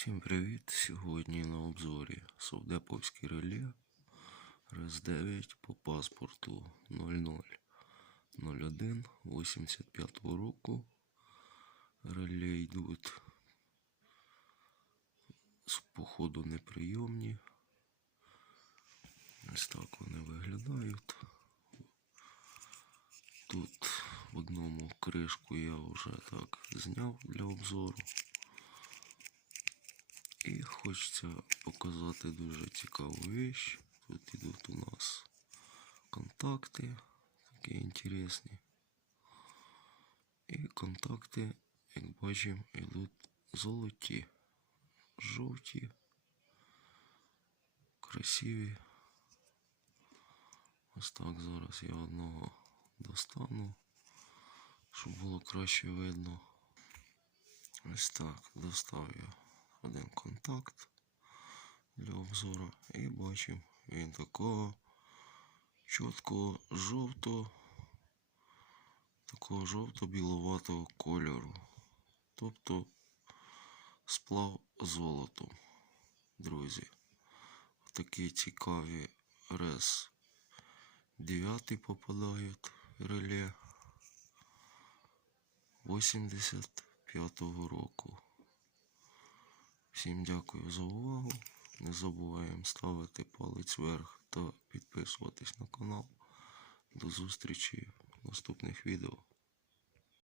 Всім привіт! Сьогодні на обзорі Совдеповське реле РС-9 по паспорту 0001 85 року. Реле йдуть з походу неприйомні. Ось так вони виглядають. Тут в одному кришку я вже так зняв для обзору. І хочеться показати дуже цікаву вещь. Тут ідуть у нас контакти, такі інтересні. І контакти, як бачимо, йдуть золоті, жовті, красиві. Ось так зараз я одного достану, щоб було краще видно. Ось так достав я один контакт для обзору і бачимо він такого чіткого жовтого, такого жовто-біловатого кольору. Тобто сплав золотом, друзі. Такі цікаві рез 9 попадають реле 85-го року. Всім дякую за увагу. Не забуваємо ставити палець вверх та підписуватись на канал. До зустрічі в наступних відео.